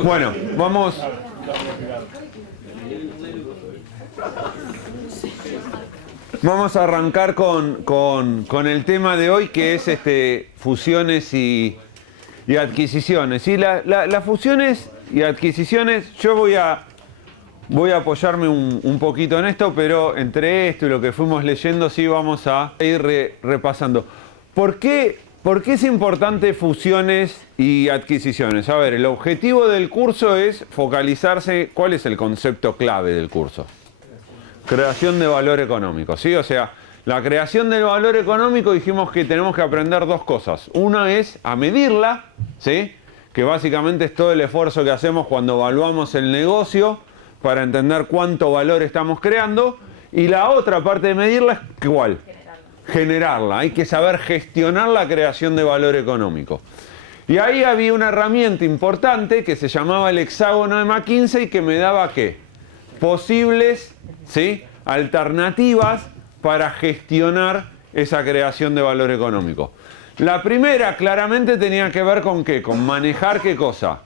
Bueno, vamos a arrancar con el tema de hoy, que es fusiones y adquisiciones. ¿Sí? Las fusiones y adquisiciones, yo voy a apoyarme un poquito en esto, pero entre esto y lo que fuimos leyendo, sí vamos a ir repasando. ¿Por qué es importante fusiones y adquisiciones? A ver, el objetivo del curso es focalizarse. ¿Cuál es el concepto clave del curso? Creación de valor económico, ¿sí? O sea, la creación del valor económico, dijimos que tenemos que aprender dos cosas. Una es a medirla, ¿sí? Que básicamente es todo el esfuerzo que hacemos cuando evaluamos el negocio para entender cuánto valor estamos creando. Y la otra parte de medirla es ¿cuál? Generarla. Hay que saber gestionar la creación de valor económico. Y ahí había una herramienta importante que se llamaba el hexágono de McKinsey, que me daba ¿qué? Posibles, ¿sí? Alternativas para gestionar esa creación de valor económico. La primera claramente tenía que ver con ¿qué? Con manejar ¿qué cosa?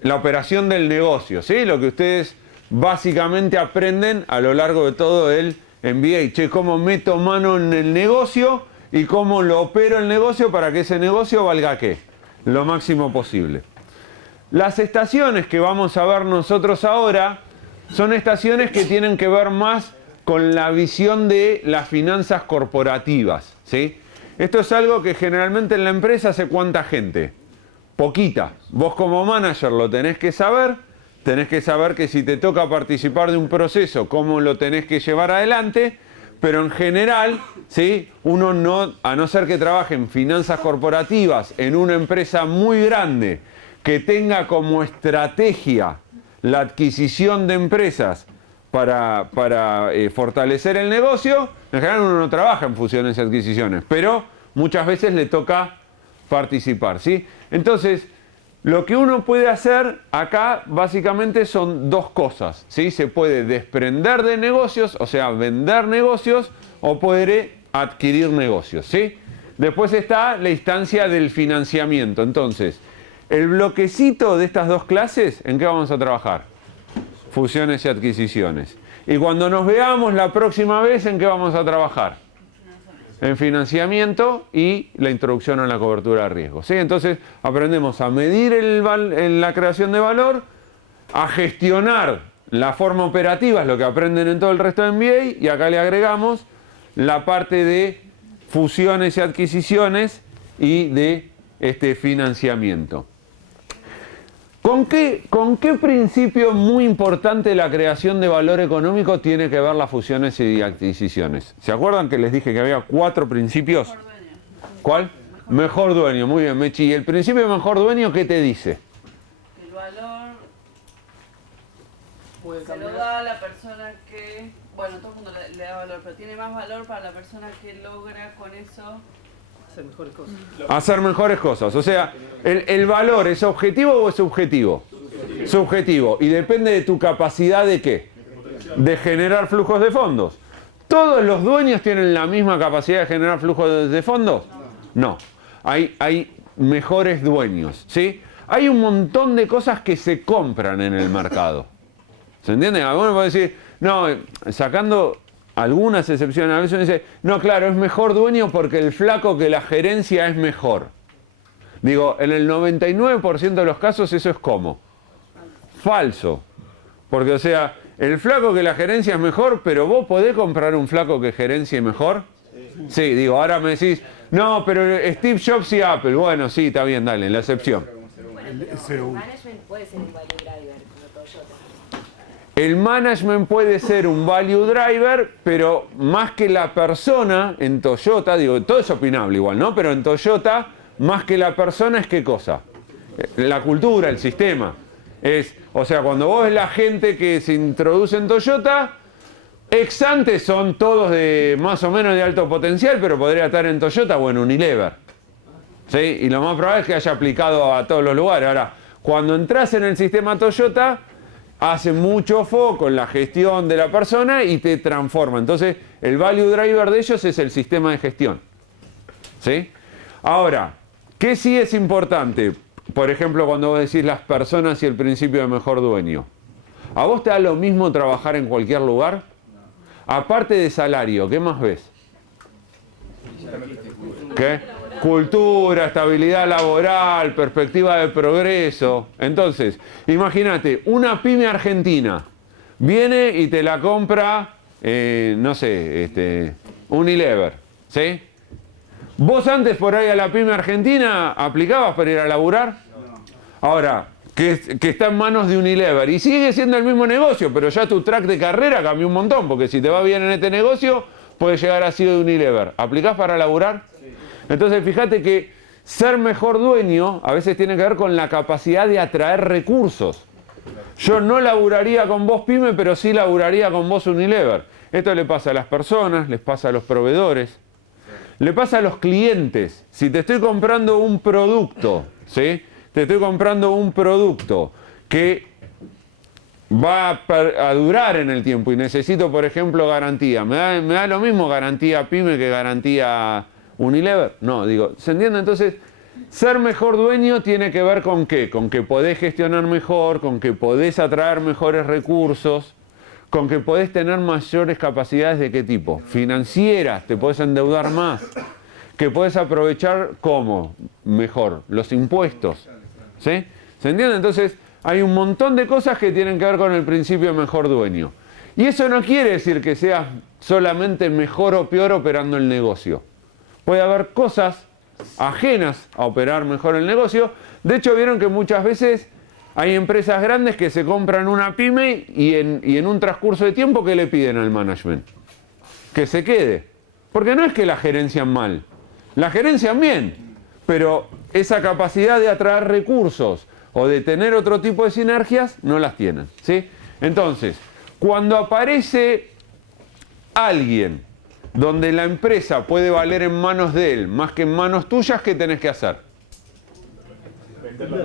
La operación del negocio, ¿sí? Lo que ustedes básicamente aprenden a lo largo de todo el MBA. Che, cómo meto mano en el negocio y cómo lo opero el negocio para que ese negocio valga ¿qué? Lo máximo posible. Las estaciones que vamos a ver nosotros ahora son estaciones que tienen que ver más con la visión de las finanzas corporativas, ¿sí? Esto es algo que generalmente en la empresa hace ¿cuánta gente? Poquita. Vos como manager lo tenés que saber que si te toca participar de un proceso, cómo lo tenés que llevar adelante, pero en general, ¿sí? Uno no, a no ser que trabaje en finanzas corporativas en una empresa muy grande que tenga como estrategia la adquisición de empresas para fortalecer el negocio, en general uno no trabaja en fusiones y adquisiciones, pero muchas veces le toca participar, ¿sí? Entonces, lo que uno puede hacer acá básicamente son dos cosas, ¿sí? Se puede desprender de negocios, o sea, vender negocios, o puede adquirir negocios, ¿sí? Después está la instancia del financiamiento. Entonces, el bloquecito de estas dos clases, ¿en qué vamos a trabajar? Fusiones y adquisiciones. Y cuando nos veamos la próxima vez, ¿en qué vamos a trabajar? En financiamiento y la introducción a la cobertura de riesgo, ¿sí? Entonces aprendemos a medir la creación de valor, a gestionar la forma operativa, es lo que aprenden en todo el resto de MBA, y acá le agregamos la parte de fusiones y adquisiciones y de financiamiento. ¿Con qué principio muy importante de la creación de valor económico tiene que ver las fusiones y adquisiciones? ¿Se acuerdan que les dije que había 4 principios? Mejor dueño. ¿Cuál? Mejor dueño, muy bien, Mechi. ¿Y el principio de mejor dueño qué te dice? El valor Puede se lo cambiar. da a la persona que... Bueno, todo el mundo le da valor, pero tiene más valor para la persona que logra con eso... Hacer mejores cosas. Hacer mejores cosas. O sea, ¿el valor es objetivo o es subjetivo? Subjetivo. Y depende de tu capacidad de ¿qué? De generar flujos de fondos. ¿Todos los dueños tienen la misma capacidad de generar flujos de fondos? No. Hay mejores dueños, ¿sí? Hay un montón de cosas que se compran en el mercado. ¿Se entiende? Alguno puede decir, no, sacando algunas excepciones, a veces uno dice, no, claro, es mejor dueño porque el flaco que la gerencia es mejor. Digo, en el 99% de los casos eso es como falso. Porque, o sea, el flaco que la gerencia es mejor, pero vos podés comprar un flaco que gerencie mejor. Sí, digo, ahora me decís, no, pero Steve Jobs y Apple. Bueno, sí, está bien, dale, la excepción. Bueno, pero el management puede ser un value driver como Toyota. El management puede ser un value driver, pero más que la persona en Toyota, digo, todo es opinable igual, ¿no? Pero en Toyota, más que la persona es ¿qué cosa? La cultura, el sistema. O sea, cuando vos ves la gente que se introduce en Toyota, ex ante son todos de más o menos de alto potencial, pero podría estar en Toyota o en Unilever. ¿Sí? Y lo más probable es que haya aplicado a todos los lugares. Ahora, cuando entras en el sistema Toyota, hace mucho foco en la gestión de la persona y te transforma. Entonces, el value driver de ellos es el sistema de gestión. ¿Sí? Ahora, ¿qué sí es importante? por ejemplo, cuando vos decís las personas y el principio de mejor dueño. ¿A vos te da lo mismo trabajar en cualquier lugar? Aparte de salario, ¿qué más ves? ¿Qué? Cultura, estabilidad laboral, perspectiva de progreso. Entonces, imagínate, una pyme argentina viene y te la compra, no sé, Unilever, ¿sí? ¿Vos antes por ahí a la pyme argentina aplicabas para ir a laburar? Ahora, que está en manos de Unilever y sigue siendo el mismo negocio, pero ya tu track de carrera cambió un montón, porque si te va bien en este negocio, puedes llegar a ser de Unilever. ¿Aplicás para laburar? Entonces, fíjate que ser mejor dueño a veces tiene que ver con la capacidad de atraer recursos. Yo no laburaría con vos pyme, pero sí laburaría con vos Unilever. Esto le pasa a las personas, les pasa a los proveedores, le pasa a los clientes. Si te estoy comprando un producto, ¿sí? Te estoy comprando un producto que va a durar en el tiempo y necesito, por ejemplo, garantía. ¿Me da lo mismo garantía pyme que garantía Unilever? No, digo, ¿se entiende? Entonces, ser mejor dueño tiene que ver con ¿qué? Con que podés gestionar mejor, con que podés atraer mejores recursos, con que podés tener mayores capacidades de qué tipo. Financieras, te podés endeudar más, que podés aprovechar ¿cómo? Mejor, los impuestos. ¿Sí? ¿Se entiende? Entonces, hay un montón de cosas que tienen que ver con el principio de mejor dueño. Y eso no quiere decir que seas solamente mejor o peor operando el negocio. Puede haber cosas ajenas a operar mejor el negocio. De hecho, vieron que muchas veces hay empresas grandes que se compran una pyme y en un transcurso de tiempo, ¿qué le piden al management? Que se quede. Porque no es que la gerencian mal. La gerencian bien. Pero esa capacidad de atraer recursos o de tener otro tipo de sinergias no las tienen, ¿sí? Entonces, cuando aparece alguien donde la empresa puede valer en manos de él más que en manos tuyas, ¿qué tenés que hacer?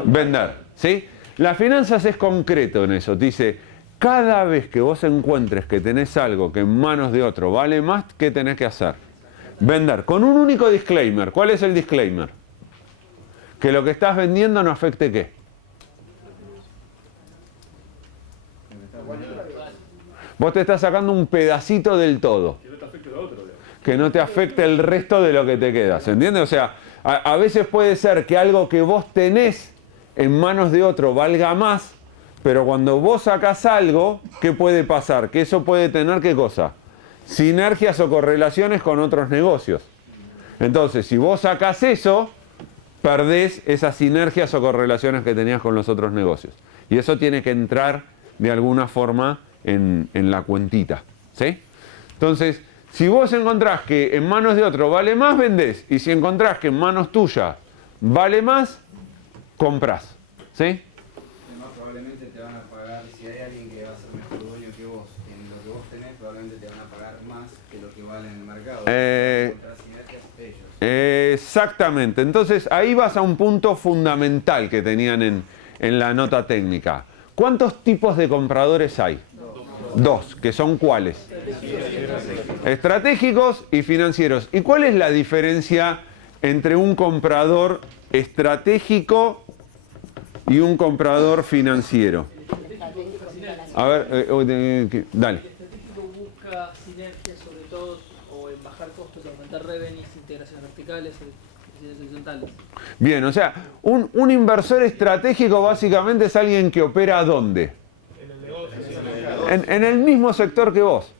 Vender, ¿sí? Las finanzas es concreto en eso. Dice, cada vez que vos encuentres que tenés algo que en manos de otro vale más, ¿qué tenés que hacer? Vender. Con un único disclaimer. ¿Cuál es el disclaimer? Que lo que estás vendiendo no afecte ¿qué? Vos te estás sacando un pedacito del todo. Que no te afecte lo otro. Que no te afecte el resto de lo que te queda. ¿Se entiende? O sea, a veces puede ser que algo que vos tenés en manos de otro valga más, pero cuando vos sacás algo, ¿qué puede pasar? Que eso puede tener ¿qué cosa? Sinergias o correlaciones con otros negocios. Entonces, si vos sacás eso, perdés esas sinergias o correlaciones que tenías con los otros negocios. Y eso tiene que entrar de alguna forma en la cuentita, ¿sí? Entonces, si vos encontrás que en manos de otro vale más, vendés. Y si encontrás que en manos tuyas vale más, comprás, ¿sí? Además, probablemente te van a pagar, si hay alguien que va a ser mejor dueño que vos, en lo que vos tenés, probablemente te van a pagar más que lo que vale en el mercado. Encontrar sinergias de ellos. Exactamente. Entonces, ahí vas a un punto fundamental que tenían en la nota técnica. ¿Cuántos tipos de compradores hay? Dos, que son ¿cuáles? Estratégicos y financieros. ¿Y cuál es la diferencia entre un comprador estratégico y un comprador financiero? A ver, dale. El estratégico busca sinergias sobre todo o en bajar costos, aumentar revenues, integraciones verticales, integraciones horizontales. Bien, o sea, un inversor estratégico básicamente es alguien que opera ¿dónde? En el mismo sector que vos.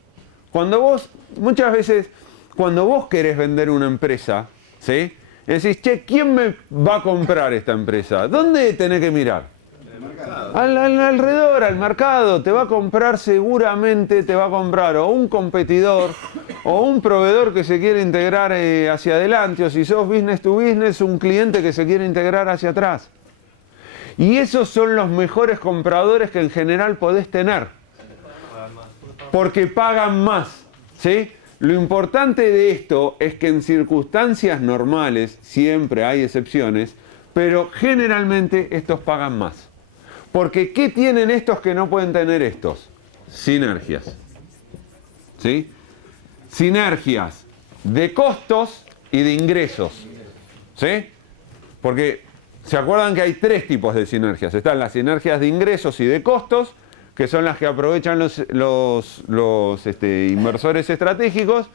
Muchas veces, cuando vos querés vender una empresa, ¿sí? Decís, che, ¿quién me va a comprar esta empresa? ¿Dónde tenés que mirar? Alrededor, al mercado. Te va a comprar seguramente, te va a comprar o un competidor o un proveedor que se quiere integrar hacia adelante, o si sos business to business, un cliente que se quiere integrar hacia atrás. Y esos son los mejores compradores que en general podés tener. Porque pagan más, ¿sí? Lo importante de esto es que en circunstancias normales, siempre hay excepciones, pero generalmente estos pagan más. Porque ¿qué tienen estos que no pueden tener estos? Sinergias. ¿Sí? Sinergias de costos y de ingresos. ¿Sí? Porque ¿Se acuerdan que hay 3 tipos de sinergias? Están las sinergias de ingresos y de costos, que son las que aprovechan los inversores estratégicos,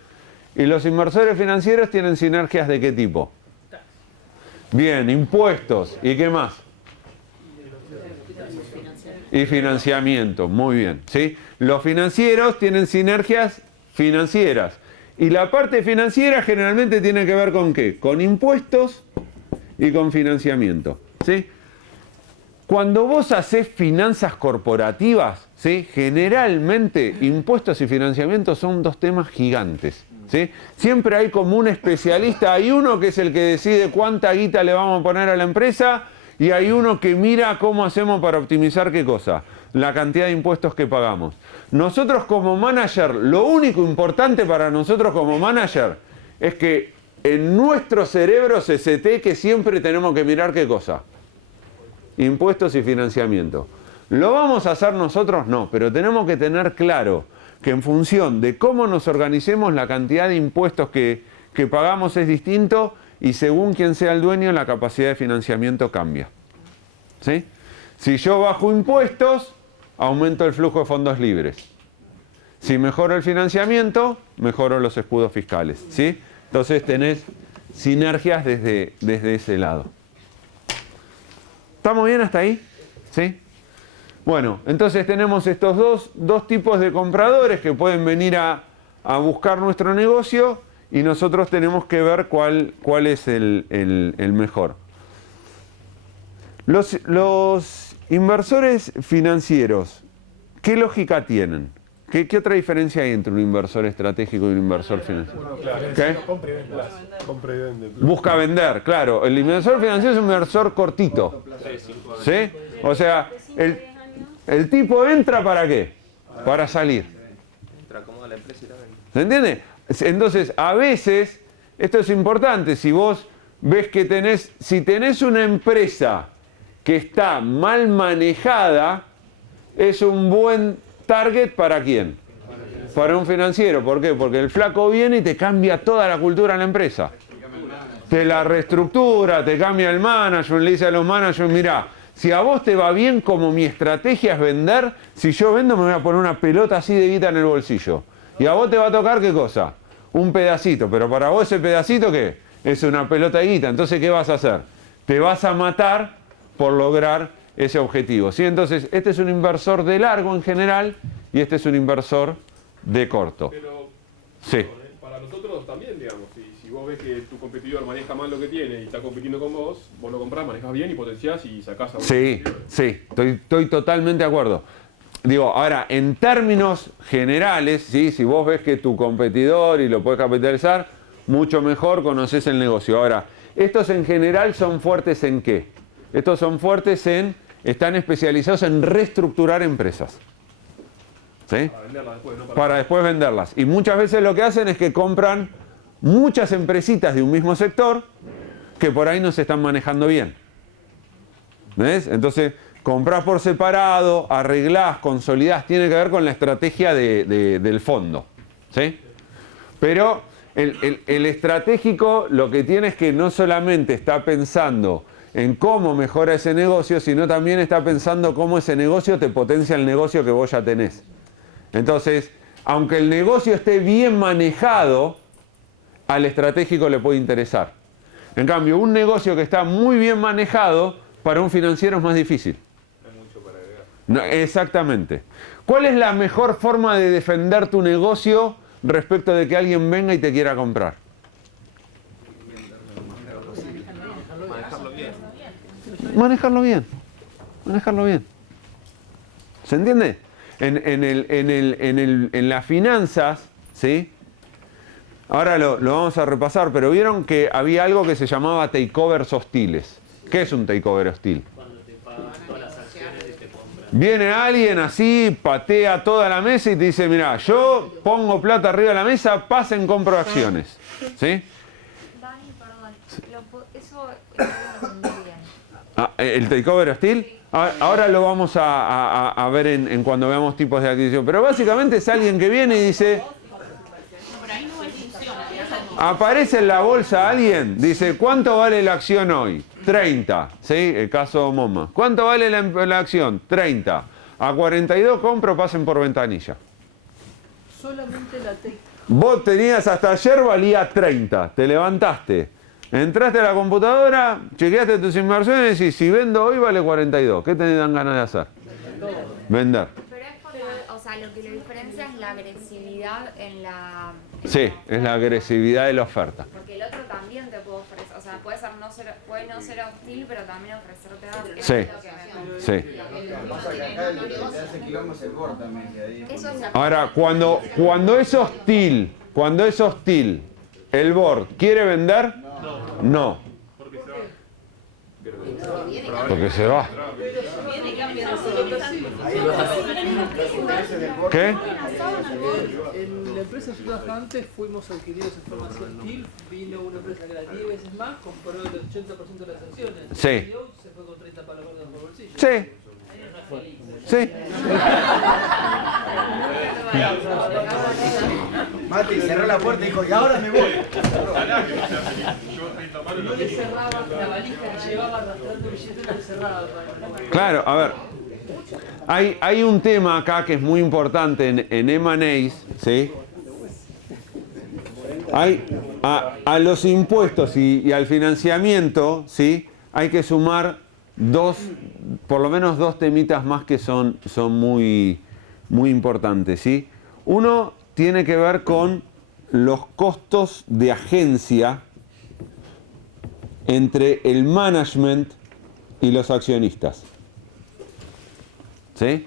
y los inversores financieros tienen sinergias ¿de qué tipo? Bien, impuestos. ¿Y qué más? Y financiamiento. Muy bien. ¿Sí? Los financieros tienen sinergias financieras. Y la parte financiera generalmente tiene que ver con ¿qué? Con impuestos y con financiamiento. ¿Sí? Cuando vos hacés finanzas corporativas, ¿sí? Generalmente impuestos y financiamiento son 2 temas gigantes. ¿Sí? Siempre hay como un especialista, hay uno que es el que decide cuánta guita le vamos a poner a la empresa y hay uno que mira cómo hacemos para optimizar qué cosa, la cantidad de impuestos que pagamos. Nosotros como manager, lo único importante para nosotros como manager es que en nuestro cerebro se setee que siempre tenemos que mirar qué cosa, impuestos y financiamiento. ¿Lo vamos a hacer nosotros? No, pero tenemos que tener claro que en función de cómo nos organicemos, la cantidad de impuestos que pagamos es distinto y según quién sea el dueño, la capacidad de financiamiento cambia. ¿Sí? Si yo bajo impuestos, aumento el flujo de fondos libres. Si mejoro el financiamiento, mejoro los escudos fiscales. ¿Sí? Entonces tenés sinergias desde ese lado. ¿Estamos bien hasta ahí? ¿Sí? Bueno, entonces tenemos estos dos tipos de compradores que pueden venir a buscar nuestro negocio y nosotros tenemos que ver cuál es el mejor. Los inversores financieros, ¿qué lógica tienen? ¿Qué otra diferencia hay entre un inversor estratégico y un inversor financiero? Bueno, claro, ¿Qué? compra y vende. Busca vender, claro. El inversor financiero es un inversor cortito. ¿Sí? O sea, el tipo entra ¿para qué? Para salir. ¿Se entiende? Entonces, a veces, esto es importante, si vos ves que si tenés una empresa que está mal manejada, es un buen target ¿para quién? Para un financiero. ¿Por qué? Porque el flaco viene y te cambia toda la cultura en la empresa. Te la reestructura, te cambia el management, le dice a los managers, mirá, si a vos te va bien como mi estrategia es vender, si yo vendo me voy a poner una pelota así de guita en el bolsillo. Y a vos te va a tocar ¿qué cosa? Un pedacito, pero para vos ese pedacito ¿qué? Es una pelota de guita. Entonces ¿qué vas a hacer? Te vas a matar por lograr ese objetivo. ¿Sí? Entonces este es un inversor de largo en general y este es un inversor de corto. Pero sí. Para nosotros también, digamos, si vos ves que tu competidor maneja mal lo que tiene y está compitiendo con vos lo comprás, manejás bien y potenciás y sacás a vos. Sí, estoy totalmente de acuerdo. Digo, ahora, en términos generales, ¿sí? Si vos ves que tu competidor y lo puedes capitalizar, mucho mejor conoces el negocio. Ahora, estos en general son fuertes ¿en qué? Estos son fuertes están especializados en reestructurar empresas. ¿Sí? Para venderlas después, ¿no? Para después venderlas. Y muchas veces lo que hacen es que compran muchas empresitas de un mismo sector que por ahí no se están manejando bien. ¿Ves? Entonces, comprás por separado, arreglás, consolidás, tiene que ver con la estrategia del fondo. ¿Sí? Pero el estratégico lo que tiene es que no solamente está pensando en cómo mejora ese negocio, sino también está pensando cómo ese negocio te potencia el negocio que vos ya tenés. Entonces, aunque el negocio esté bien manejado, al estratégico le puede interesar. En cambio, un negocio que está muy bien manejado, para un financiero es más difícil. Hay mucho para agregar. No, exactamente. ¿Cuál es la mejor forma de defender tu negocio respecto de que alguien venga y te quiera comprar? Manejarlo bien. Manejarlo bien. ¿Se entiende? En las finanzas, ¿sí? Ahora lo vamos a repasar, pero vieron que había algo que se llamaba takeovers hostiles. ¿Qué es un takeover hostil? Cuando te pagan todas las acciones y te compran. Viene alguien así, patea toda la mesa y te dice, mirá, yo pongo plata arriba de la mesa, pasen, compro acciones. ¿Sí? Dani, perdón, eso no lo entendí bien. ¿El takeover hostil? Ahora lo vamos a ver en cuando veamos tipos de adquisición. Pero básicamente es alguien que viene y dice... Aparece en la bolsa alguien, dice, ¿cuánto vale la acción hoy? 30, ¿sí? El caso MoMA. ¿Cuánto vale la acción? 30. A 42 compro, pasen por ventanilla. Solamente la TEC. Vos tenías hasta ayer, valía 30. Te levantaste. Entraste a la computadora, chequeaste tus inversiones y si vendo hoy vale 42. ¿Qué te dan ganas de hacer? Vender. Pero es por, o sea, lo que lo diferencia es la agresividad en la... Sí, es la agresividad de la oferta. Porque el otro también te puede ofrecer, o sea, puede no ser hostil, pero también ofrecerte algo. Sí. Es lo que me- Sí. Pasa que acá el que te hace quilombo es el board también, que ahí es Eso es Ahora, cuando es hostil, ¿el board quiere vender? No. Porque se va. ¿Qué? En la empresa que yo trabajaba antes fuimos adquiridos en forma hostil, vino una empresa que era 10 veces más, compró el 80% de las acciones. Sí. El CEO se fue con 30 palos verdes por bolsillo. Sí. Sí. Mati cerró la puerta y dijo, y ahora me voy. No le cerraba la valija que llevaba arrastrando billetes, no le cerraba. Claro, a ver. Hay un tema acá que es muy importante en M&As, ¿sí? A los impuestos y al financiamiento, ¿sí? Hay que sumar por lo menos dos temitas más que son muy, muy importantes, ¿sí? Uno tiene que ver con los costos de agencia entre el management y los accionistas. ¿Sí?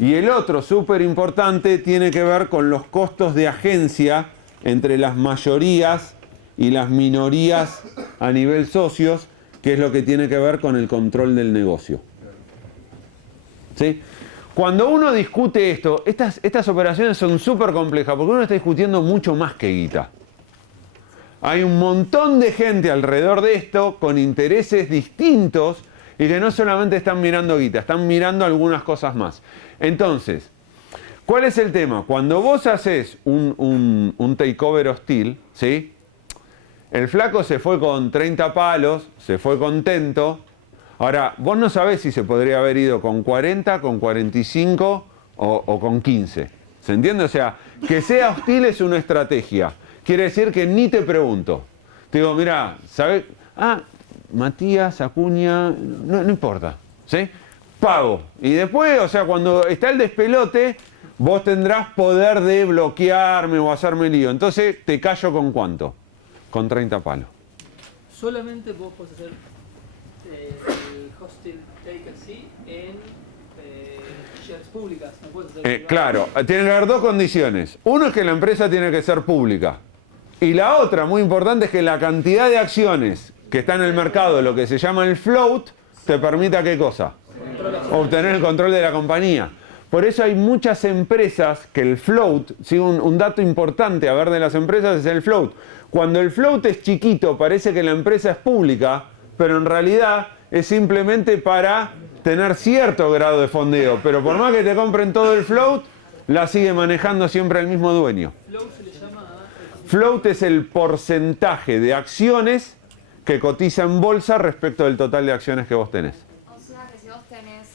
Y el otro, súper importante, tiene que ver con los costos de agencia entre las mayorías y las minorías a nivel socios, que es lo que tiene que ver con el control del negocio. ¿Sí? Cuando uno discute esto, estas operaciones son súper complejas, porque uno está discutiendo mucho más que guita. Hay un montón de gente alrededor de esto con intereses distintos y que no solamente están mirando guita, están mirando algunas cosas más. Entonces, ¿cuál es el tema? Cuando vos haces un takeover hostil, ¿sí? El flaco se fue con 30 palos, se fue contento. Ahora, vos no sabés si se podría haber ido con 40, con 45 o con 15. ¿Se entiende? O sea, que sea hostil es una estrategia. Quiere decir que ni te pregunto. Te digo, mira, ¿sabes? Matías, Acuña, no importa. ¿Sí? Pago. Y después, o sea, cuando está el despelote, vos tendrás poder de bloquearme o hacerme lío. Entonces, ¿te callo con cuánto? Con 30 palos. Solamente vos podés hacer el hosting take así en shares públicas. No puedes hacer Claro, tiene que haber dos condiciones. Uno es que la empresa tiene que ser pública. Y la otra, muy importante, es que la cantidad de acciones que está en el mercado, lo que se llama el float, te permita ¿qué cosa? Obtener el control de la compañía. Por eso hay muchas empresas que el float, ¿sí? Un dato importante a ver de las empresas es el float. Cuando el float es chiquito, parece que la empresa es pública, pero en realidad es simplemente para tener cierto grado de fondeo. Pero por más que te compren todo el float, la sigue manejando siempre el mismo dueño. float se le llama Float es el porcentaje de acciones que cotiza en bolsa respecto del total de acciones que vos tenés. O sea que si vos tenés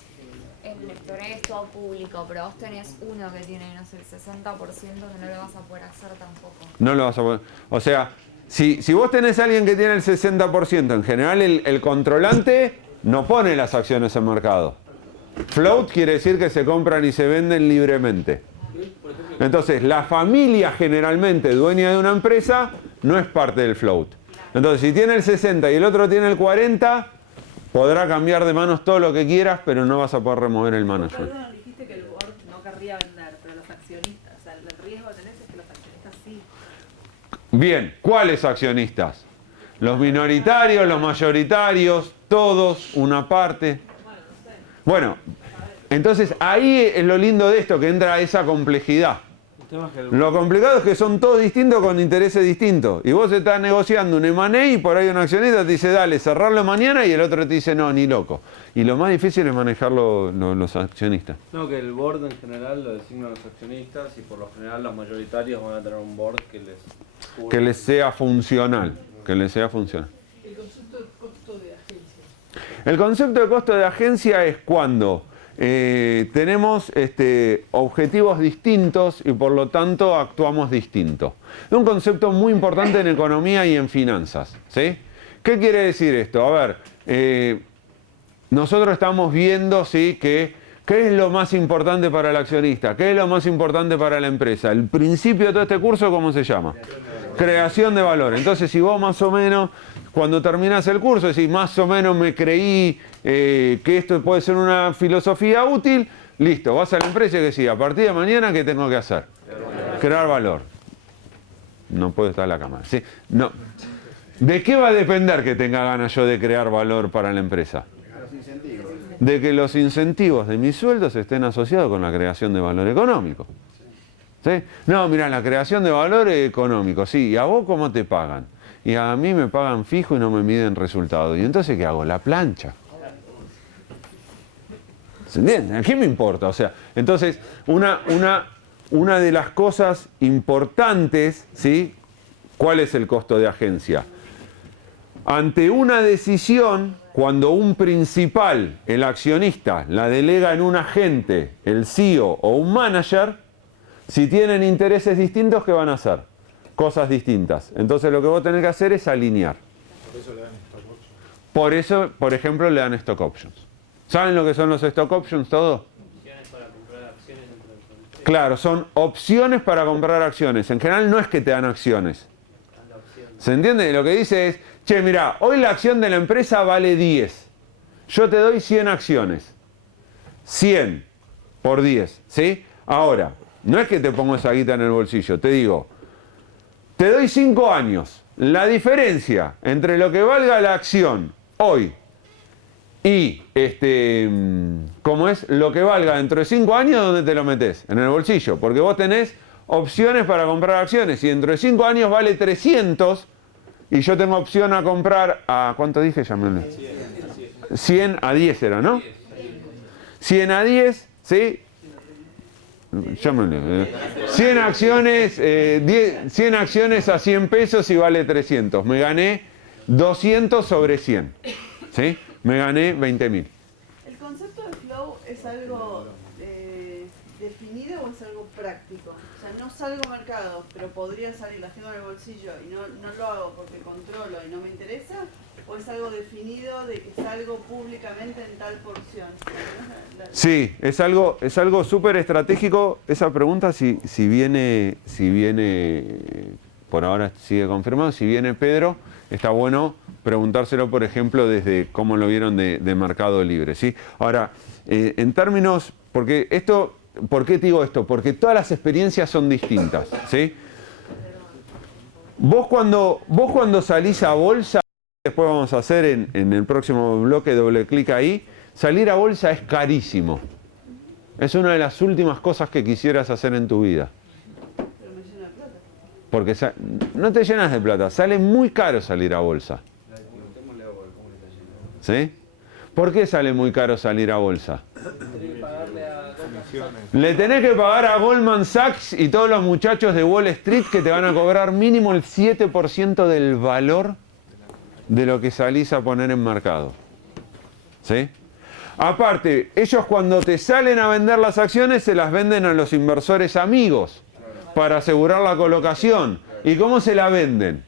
todo público, pero vos tenés uno que tiene, no sé, el 60%, que no lo vas a poder hacer tampoco. No lo vas a poder. O sea, si vos tenés a alguien que tiene el 60%, en general el controlante no pone las acciones en mercado. Float quiere decir que se compran y se venden libremente. Entonces, la familia generalmente dueña de una empresa no es parte del float. Entonces, si tiene el 60 y el otro tiene el 40, podrá cambiar de manos todo lo que quieras, pero no vas a poder remover el management. Perdón, dijiste que el board no querría vender, pero los accionistas, o sea, el riesgo que tenés es que los accionistas sí. Bien, ¿cuáles accionistas? Los minoritarios, los mayoritarios, todos, una parte. Bueno, entonces ahí es lo lindo de esto, que entra esa complejidad. Lo complicado es que son todos distintos con intereses distintos. Y vos estás negociando un M&A y por ahí un accionista te dice, dale, cerrarlo mañana, y el otro te dice, no, ni loco. Y lo más difícil es manejarlo los accionistas. No, que el board en general lo designan los accionistas y por lo general los mayoritarios van a tener un board que les Que les sea funcional. Que les sea funcional. el concepto de costo de agencia. El concepto de costo de agencia es cuando tenemos objetivos distintos y por lo tanto actuamos distinto. Es un concepto muy importante en economía y en finanzas, ¿sí? ¿Qué quiere decir esto? A ver, nosotros estamos viendo, ¿sí?, qué es lo más importante para el accionista, qué es lo más importante para la empresa. El principio de todo este curso, ¿cómo se llama? Creación de valor. Entonces, si vos más o menos, cuando terminás el curso, decís, más o menos me creí que esto puede ser una filosofía útil, listo, vas a la empresa y decís, a partir de mañana, ¿qué tengo que hacer? Crear valor. No puede estar en la cámara, ¿sí? No. ¿De qué va a depender que tenga ganas yo de crear valor para la empresa? De que los incentivos de mis sueldos estén asociados con la creación de valor económico. ¿Sí? No, mira, la creación de valor económico, sí, ¿y a vos cómo te pagan? Y a mí me pagan fijo y no me miden resultados. ¿Y entonces qué hago? La plancha. ¿Se entiende? ¿A qué me importa? O sea, entonces, una de las cosas importantes, ¿sí? ¿Cuál es el costo de agencia? Ante una decisión, cuando un principal, el accionista, la delega en un agente, el CEO o un manager, si tienen intereses distintos, ¿qué van a hacer? Cosas distintas. Entonces lo que vos tenés que hacer es alinear. Por eso le dan stock options. Por eso, por ejemplo, le dan stock options. ¿Saben lo que son los stock options todos? Opciones para comprar acciones entre las empresas. Claro, son opciones para comprar acciones. En general no es que te dan acciones. ¿Se entiende? Lo que dice es, che, mira, hoy la acción de la empresa vale 10. Yo te doy 100 acciones. 100 por 10, ¿sí? Ahora, no es que te pongo esa guita en el bolsillo, te digo, te doy 5 años. La diferencia entre lo que valga la acción hoy y ¿cómo es? Lo que valga dentro de 5 años, ¿dónde te lo metes? En el bolsillo, porque vos tenés opciones para comprar acciones y dentro de 5 años vale 300 y yo tengo opción a comprar a, ¿cuánto dije? Ya me olvidé. 100 a 10 era, ¿no? 100 a 10, ¿sí? Ya me olvidé. 100 acciones, 100 acciones a 100 pesos y vale 300. Me gané 200 sobre 100, ¿sí? Me gané 20.000. ¿El concepto de flow es algo definido o es algo práctico? O sea, no salgo a mercado, pero podría salir, las tengo en el bolsillo y no lo hago porque controlo y no me interesa, ¿o es algo definido de que salgo públicamente en tal porción? Sí, es algo súper estratégico. Esa pregunta, si viene, por ahora sigue confirmado, si viene Pedro, está bueno preguntárselo, por ejemplo, desde cómo lo vieron de Mercado Libre, ¿sí? Ahora, en términos, porque esto, ¿por qué te digo esto? Porque todas las experiencias son distintas, ¿sí? Vos cuando salís a bolsa, después vamos a hacer en el próximo bloque, doble clic ahí, salir a bolsa es carísimo. Es una de las últimas cosas que quisieras hacer en tu vida. Pero me llena de plata. Porque no te llenas de plata, sale muy caro salir a bolsa. ¿Sí? ¿Por qué sale muy caro salir a bolsa? Le tenés que pagar a Goldman Sachs y todos los muchachos de Wall Street que te van a cobrar mínimo el 7% del valor de lo que salís a poner en mercado. ¿Sí? Aparte, ellos cuando te salen a vender las acciones se las venden a los inversores amigos para asegurar la colocación. ¿Y cómo se la venden?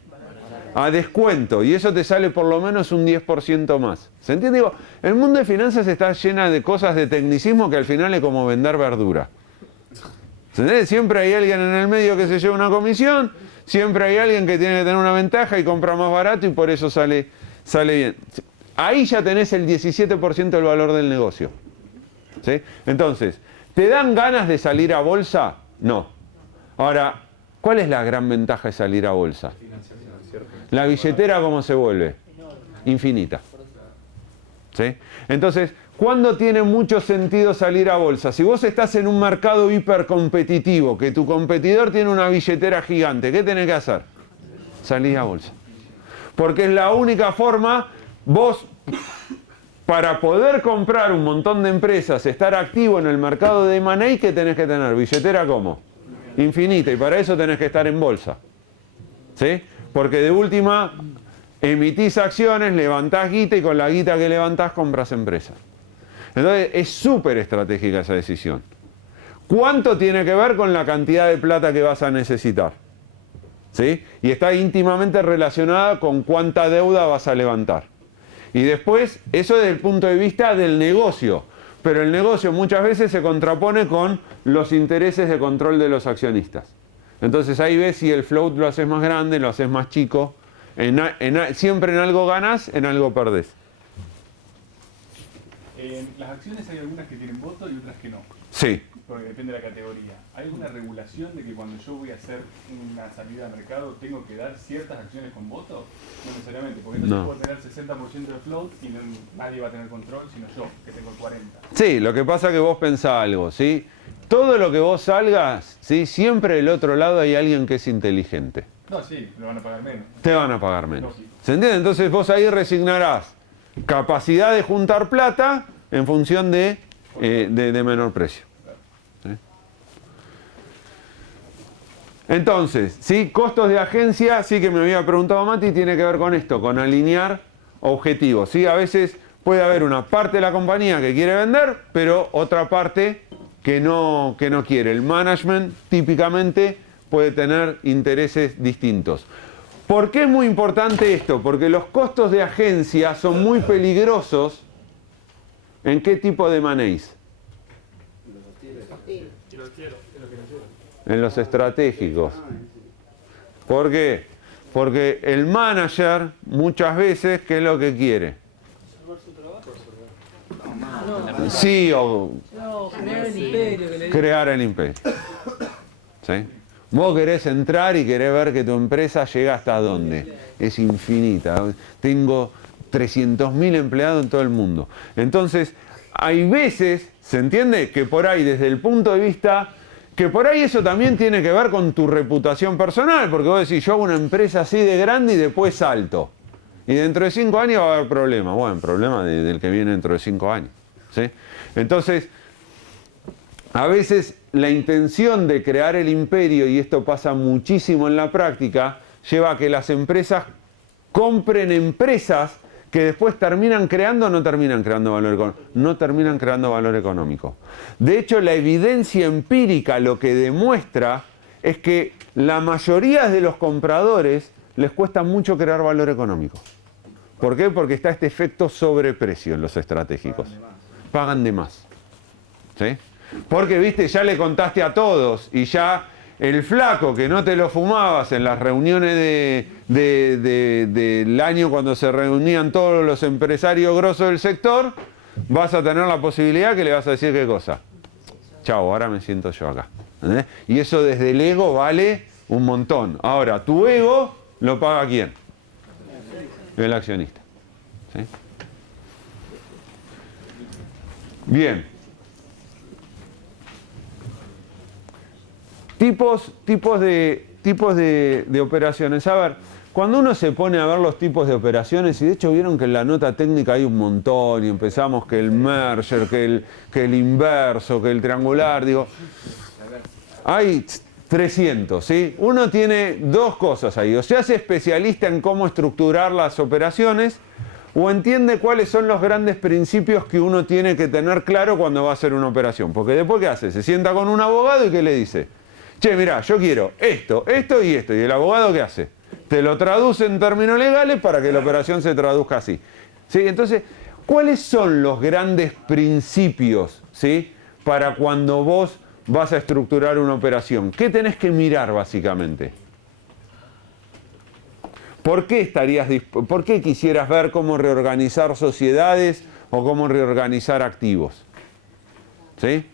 A descuento, y eso te sale por lo menos un 10% más. ¿Se entiende? Digo, el mundo de finanzas está llena de cosas de tecnicismo que al final es como vender verdura. ¿Se entiende? Siempre hay alguien en el medio que se lleva una comisión, siempre hay alguien que tiene que tener una ventaja y compra más barato y por eso sale bien. Ahí ya tenés el 17% del valor del negocio. ¿Sí? Entonces, ¿te dan ganas de salir a bolsa? No. Ahora, ¿cuál es la gran ventaja de salir a bolsa? La billetera, ¿cómo se vuelve? Infinita. ¿Sí? Entonces, ¿cuándo tiene mucho sentido salir a bolsa? Si vos estás en un mercado hipercompetitivo, que tu competidor tiene una billetera gigante, ¿qué tenés que hacer? Salir a bolsa. Porque es la única forma, vos, para poder comprar un montón de empresas, estar activo en el mercado de M&A, ¿qué tenés que tener? ¿Billetera cómo? Infinita, y para eso tenés que estar en bolsa. ¿Sí? Porque de última, emitís acciones, levantás guita y con la guita que levantás compras empresas. Entonces es súper estratégica esa decisión. ¿Cuánto tiene que ver con la cantidad de plata que vas a necesitar? ¿Sí? Y está íntimamente relacionada con cuánta deuda vas a levantar. Y después, eso desde el punto de vista del negocio. Pero el negocio muchas veces se contrapone con los intereses de control de los accionistas. Entonces ahí ves si el float lo haces más grande, lo haces más chico. Siempre en algo ganas, en algo perdés. Las acciones hay algunas que tienen voto y otras que no. Sí. Porque depende de la categoría. ¿Hay alguna regulación de que cuando yo voy a hacer una salida al mercado tengo que dar ciertas acciones con voto? No necesariamente, porque entonces puedo tener 60% de float y nadie va a tener control, sino yo, que tengo el 40%. Sí, lo que pasa es que vos pensás algo, ¿sí? Todo lo que vos salgas, ¿sí? Siempre del otro lado hay alguien que es inteligente. No, sí, me van a pagar menos. Te van a pagar menos. Lógico. ¿Se entiende? Entonces vos ahí resignarás capacidad de juntar plata en función de menor precio. ¿Sí? Entonces, ¿sí? Costos de agencia, sí que me había preguntado Mati, tiene que ver con esto, con alinear objetivos. ¿Sí? A veces puede haber una parte de la compañía que quiere vender, pero otra parte que no quiere. El management típicamente puede tener intereses distintos. ¿Por qué es muy importante esto? Porque los costos de agencia son muy peligrosos. ¿En qué tipo de maneis? En los estratégicos. ¿Por qué? Porque el manager muchas veces, ¿qué es lo que quiere? Sí, o crear el imperio. crear el imperio. ¿Sí? Vos querés entrar y querés ver que tu empresa llega hasta dónde. Es infinita. Tengo 300.000 empleados en todo el mundo. Entonces, hay veces, ¿se entiende? Que por ahí, desde el punto de vista, que por ahí eso también tiene que ver con tu reputación personal, porque vos decís, yo hago una empresa así de grande y después salto. Y dentro de 5 años va a haber problemas. Bueno, problema del que viene dentro de 5 años. ¿Sí? Entonces, a veces la intención de crear el imperio, y esto pasa muchísimo en la práctica, lleva a que las empresas compren empresas que después terminan creando o no terminan creando valor económico. No terminan creando valor económico. De hecho, la evidencia empírica lo que demuestra es que la mayoría de los compradores les cuesta mucho crear valor económico. ¿Por qué? Porque está este efecto sobreprecio en los estratégicos. Pagan de más. ¿Sí? Porque, viste, ya le contaste a todos y ya el flaco que no te lo fumabas en las reuniones del año cuando se reunían todos los empresarios grosos del sector, vas a tener la posibilidad que le vas a decir qué cosa. Chao, ahora me siento yo acá. ¿Entendés? Y eso desde el ego vale un montón. Ahora, tu ego lo paga ¿quién? El accionista. ¿Sí? Bien. Tipos de operaciones. A ver, cuando uno se pone a ver los tipos de operaciones, y de hecho vieron que en la nota técnica hay un montón, y empezamos que el merger, que el inverso, que el triangular, digo, hay 300, ¿sí? Uno tiene dos cosas ahí, o se hace especialista en cómo estructurar las operaciones, o entiende cuáles son los grandes principios que uno tiene que tener claro cuando va a hacer una operación. Porque después, ¿qué hace? Se sienta con un abogado y ¿qué le dice? Che, mirá, yo quiero esto, esto y esto. ¿Y el abogado qué hace? Te lo traduce en términos legales para que la operación se traduzca así. ¿Sí? Entonces, ¿cuáles son los grandes principios, ¿sí? Para cuando vos vas a estructurar una operación? ¿Qué tenés que mirar básicamente? ¿Por qué quisieras ver cómo reorganizar sociedades o cómo reorganizar activos? ¿Sí?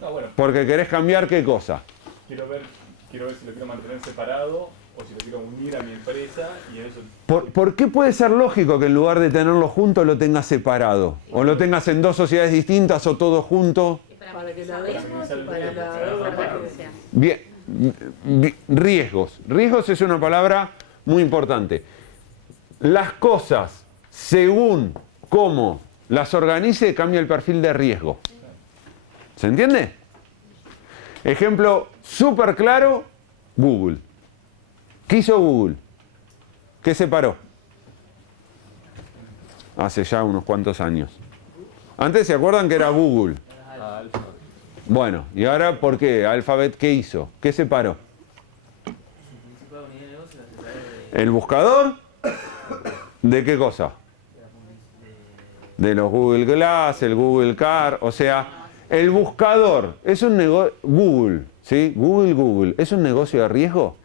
No, bueno, Porque querés cambiar qué cosa. quiero ver si lo quiero mantener separado o si lo quiero unir a mi empresa y eso. ¿Por qué puede ser lógico que en lugar de tenerlo junto lo tengas separado? O lo tengas en dos sociedades distintas o todo junto. Para que la minimizar el riesgo, Bien, riesgos. Riesgos es una palabra muy importante. Las cosas, según cómo las organice, cambia el perfil de riesgo. ¿Se entiende? Ejemplo súper claro, Google. ¿Qué hizo Google? ¿Qué se paró? Hace ya unos cuantos años. Antes se acuerdan que era Google. Bueno, ¿y ahora por qué? Alphabet, ¿qué hizo? ¿Qué se paró? ¿El buscador? ¿De qué cosa? De los Google Glass, el Google Car, o sea, el buscador es un negocio. Google, ¿sí? Google, ¿es un negocio de riesgo?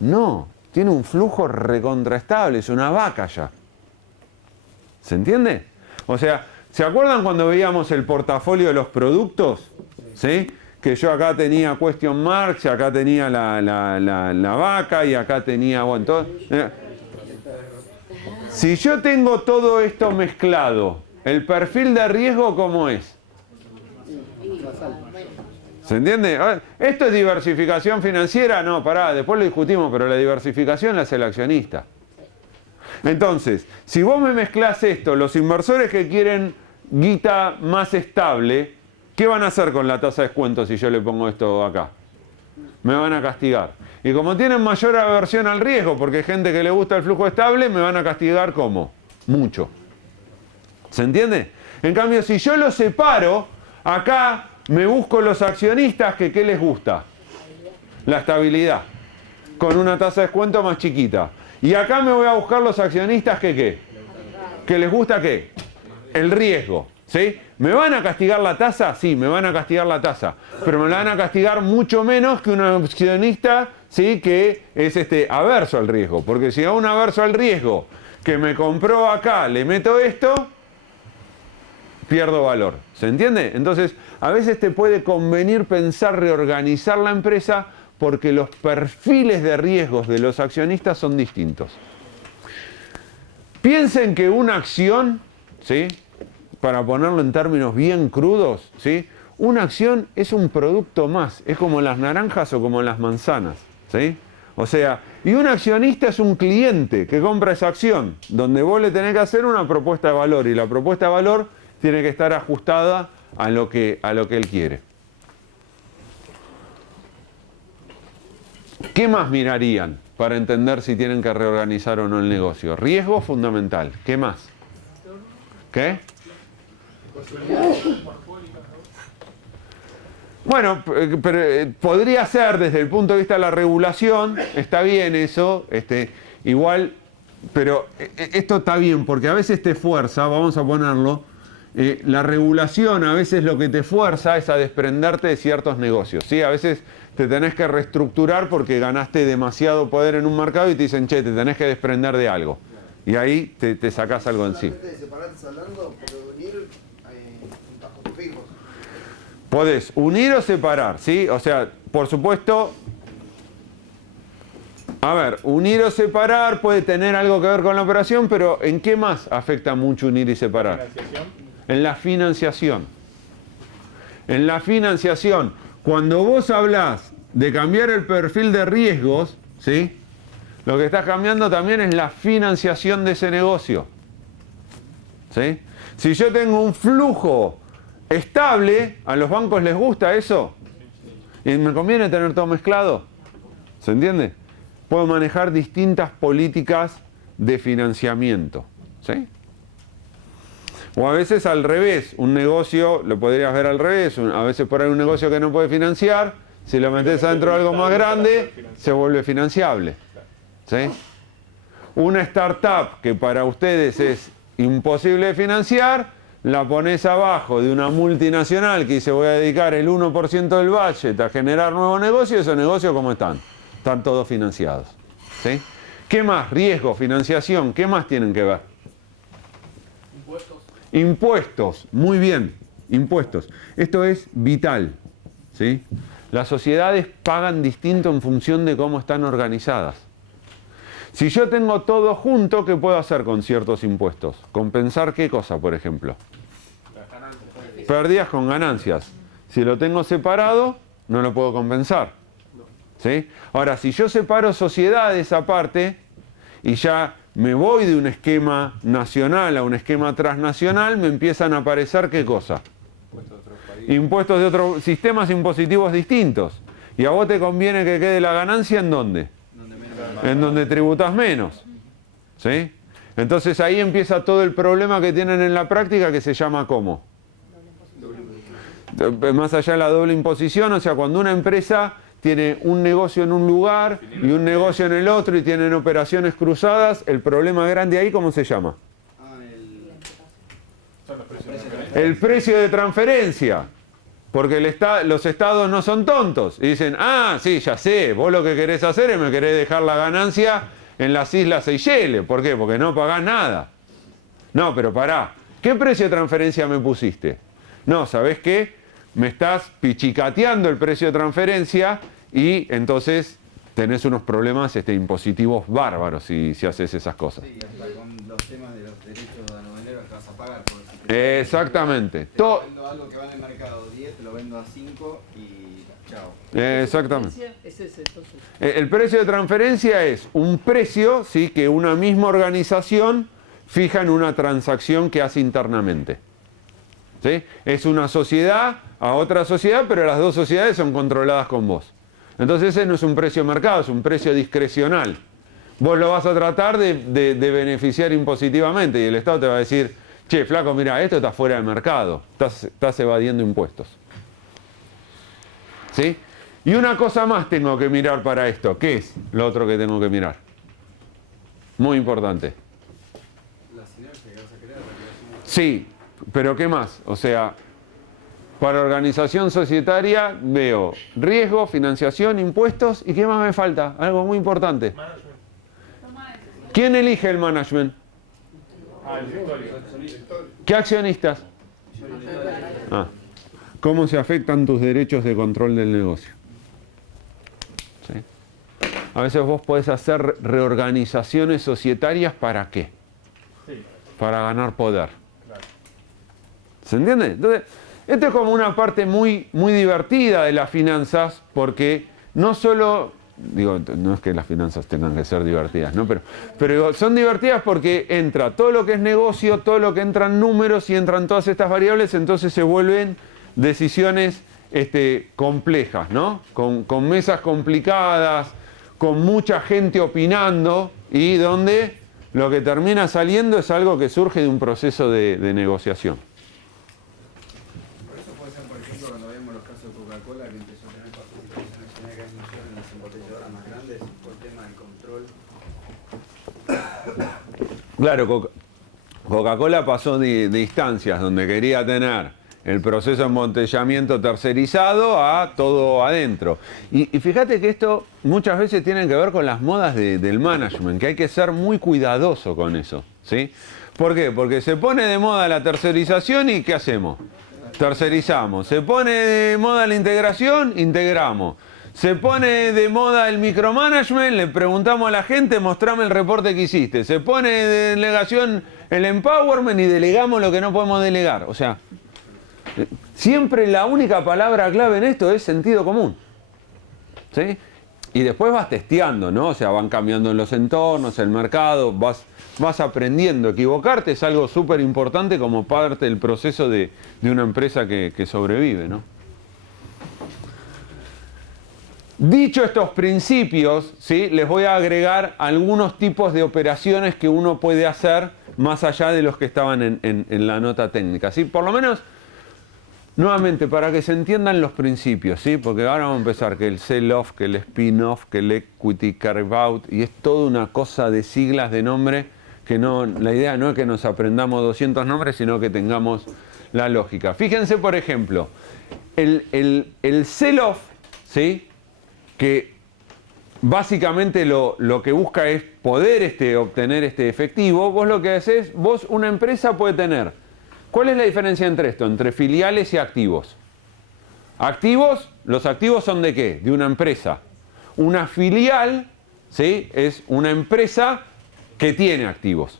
No, tiene un flujo recontraestable, es una vaca ya. ¿Se entiende? O sea, ¿se acuerdan cuando veíamos el portafolio de los productos? ¿Sí? Que yo acá tenía question marks, acá tenía la vaca y acá tenía, bueno, todo. Si yo tengo todo esto mezclado, ¿el perfil de riesgo cómo es? ¿Se entiende? ¿Esto es diversificación financiera? No, pará, después lo discutimos, pero la diversificación la hace el accionista. Entonces, si vos me mezclás esto, los inversores que quieren guita más estable, ¿qué van a hacer con la tasa de descuento si yo le pongo esto acá? Me van a castigar. Y como tienen mayor aversión al riesgo, porque hay gente que le gusta el flujo estable, me van a castigar ¿cómo? Mucho. ¿Se entiende? En cambio, si yo lo separo, acá me busco los accionistas que ¿qué les gusta? La estabilidad. Con una tasa de descuento más chiquita. Y acá me voy a buscar los accionistas que ¿qué? ¿Que les gusta qué? El riesgo. ¿Sí? ¿Me van a castigar la tasa? Sí, me van a castigar la tasa. Pero me la van a castigar mucho menos que un accionista, ¿sí? Que es averso al riesgo. Porque si a un averso al riesgo que me compró acá le meto esto, pierdo valor. ¿Se entiende? Entonces, a veces te puede convenir pensar reorganizar la empresa porque los perfiles de riesgos de los accionistas son distintos. Piensen que una acción, ¿sí? Para ponerlo en términos bien crudos, ¿sí? Una acción es un producto más, es como las naranjas o como las manzanas, ¿sí? O sea, y un accionista es un cliente que compra esa acción, donde vos le tenés que hacer una propuesta de valor, y la propuesta de valor tiene que estar ajustada a lo que él quiere. ¿Qué más mirarían para entender si tienen que reorganizar o no el negocio? Riesgo fundamental. ¿Qué más? ¿Qué? Bueno, pero podría ser desde el punto de vista de la regulación, está bien eso, igual, pero esto está bien porque a veces te fuerza, vamos a ponerlo, la regulación a veces lo que te fuerza es a desprenderte de ciertos negocios, ¿sí? A veces te tenés que reestructurar porque ganaste demasiado poder en un mercado y te dicen, che, te tenés que desprender de algo. Y ahí te sacás algo encima. Podés unir o separar, ¿sí? O sea, por supuesto, a ver, unir o separar puede tener algo que ver con la operación, pero ¿en qué más afecta mucho unir y separar? En la financiación. En la financiación, cuando vos hablás de cambiar el perfil de riesgos, ¿sí? Lo que estás cambiando también es la financiación de ese negocio, ¿sí? Si yo tengo un flujo estable, ¿a los bancos les gusta eso? ¿Y me conviene tener todo mezclado? ¿Se entiende? Puedo manejar distintas políticas de financiamiento, ¿sí? O a veces al revés, un negocio, lo podrías ver al revés, a veces por ahí un negocio que no puede financiar, si lo metes adentro de algo más grande, se vuelve financiable, ¿sí? Una startup que para ustedes es imposible de financiar, la pones abajo de una multinacional que dice voy a dedicar el 1% del budget a generar nuevos negocios, esos negocios ¿cómo están? Están todos financiados, ¿sí? ¿Qué más? Riesgo, financiación, ¿qué más tienen que ver? Impuestos, muy bien, impuestos. Esto es vital, ¿sí? Las sociedades pagan distinto en función de cómo están organizadas. Si yo tengo todo junto, ¿qué puedo hacer con ciertos impuestos? ¿Compensar qué cosa, por ejemplo? Pérdidas con ganancias. Si lo tengo separado, no lo puedo compensar, ¿sí? Ahora, si yo separo sociedades aparte y ya me voy de un esquema nacional a un esquema transnacional, me empiezan a aparecer ¿qué cosa? Impuestos de otros sistemas impositivos distintos. Y a vos te conviene que quede la ganancia ¿en dónde? En donde tributas menos, ¿sí? Entonces ahí empieza todo el problema que tienen en la práctica, que se llama ¿cómo? Más allá de la doble imposición, o sea, cuando una empresa tiene un negocio en un lugar y un negocio en el otro y tienen operaciones cruzadas, el problema grande ahí, ¿cómo se llama? El precio de transferencia. Porque los estados no son tontos. Y dicen, ah, sí, ya sé, vos lo que querés hacer es me querés dejar la ganancia en las Islas Seychelles. ¿Por qué? Porque no pagás nada. No, pero pará, ¿qué precio de transferencia me pusiste? No, ¿sabés qué? Me estás pichicateando el precio de transferencia y entonces tenés unos problemas impositivos bárbaros si haces esas cosas. Sí, hasta con los temas de los derechos de aduaneros que vas a pagar. Exactamente. Te vendo algo que va en el mercado 10, te lo vendo a 5 y chao. Exactamente. Es ese, entonces. El precio de transferencia es un precio, ¿sí?, que una misma organización fija en una transacción que hace internamente. ¿Sí? Es una sociedad a otra sociedad, pero las dos sociedades son controladas con vos. Entonces ese no es un precio de mercado, es un precio discrecional. Vos lo vas a tratar de beneficiar impositivamente y el Estado te va a decir, che, flaco, mira, esto está fuera de mercado, estás evadiendo impuestos. ¿Sí? Y una cosa más tengo que mirar para esto. ¿Qué es lo otro que tengo que mirar? Muy importante. La sinergia que vas a crear. Sí, pero ¿qué más? O sea, para organización societaria veo riesgo, financiación, impuestos y ¿qué más me falta? Algo muy importante. ¿Quién elige el management? El directorio. ¿Qué accionistas? Ah. ¿Cómo se afectan tus derechos de control del negocio? ¿Sí? A veces vos podés hacer reorganizaciones societarias ¿para qué? Sí. Para ganar poder. Claro. ¿Se entiende? Entonces, esto es como una parte muy, muy divertida de las finanzas, porque no solo, digo, no es que las finanzas tengan que ser divertidas, ¿no? Pero digo, son divertidas porque entra todo lo que es negocio, todo lo que entran números y entran todas estas variables, entonces se vuelven decisiones complejas, ¿no? Con mesas complicadas, con mucha gente opinando y donde lo que termina saliendo es algo que surge de un proceso de negociación. Por eso puede ser, por ejemplo, cuando vemos los casos de Coca-Cola, que empezó a tener participación accionaria cada vez en las embotelladoras más grandes por el tema del control. Claro, Coca-Cola pasó de instancias donde quería tener el proceso de embotellamiento tercerizado a todo adentro. Y fíjate que esto muchas veces tiene que ver con las modas del management, que hay que ser muy cuidadoso con eso, ¿sí? ¿Por qué? Porque se pone de moda la tercerización y ¿qué hacemos? Tercerizamos. Se pone de moda la integración, integramos. Se pone de moda el micromanagement, le preguntamos a la gente, mostrame el reporte que hiciste. Se pone de delegación el empowerment y delegamos lo que no podemos delegar. O sea, siempre la única palabra clave en esto es sentido común. ¿Sí? Y después vas testeando, ¿no? O sea, van cambiando los entornos, el mercado, vas aprendiendo. Equivocarte es algo súper importante como parte del proceso de una empresa que sobrevive, ¿no? Dicho estos principios, ¿sí?, les voy a agregar algunos tipos de operaciones que uno puede hacer más allá de los que estaban en la nota técnica, ¿sí? Por lo menos, nuevamente, para que se entiendan los principios, ¿sí? Porque ahora vamos a empezar que el sell-off, que el spin-off, que el equity carve-out, y es toda una cosa de siglas, de nombre, que no, la idea no es que nos aprendamos 200 nombres, sino que tengamos la lógica. Fíjense, por ejemplo, el sell-off, ¿sí?, que básicamente lo que busca es poder obtener este efectivo. Vos lo que haces, vos una empresa puede tener. ¿Cuál es la diferencia entre esto? Entre filiales y activos. Activos, los activos son ¿de qué? De una empresa. Una filial, ¿sí?, es una empresa que tiene activos.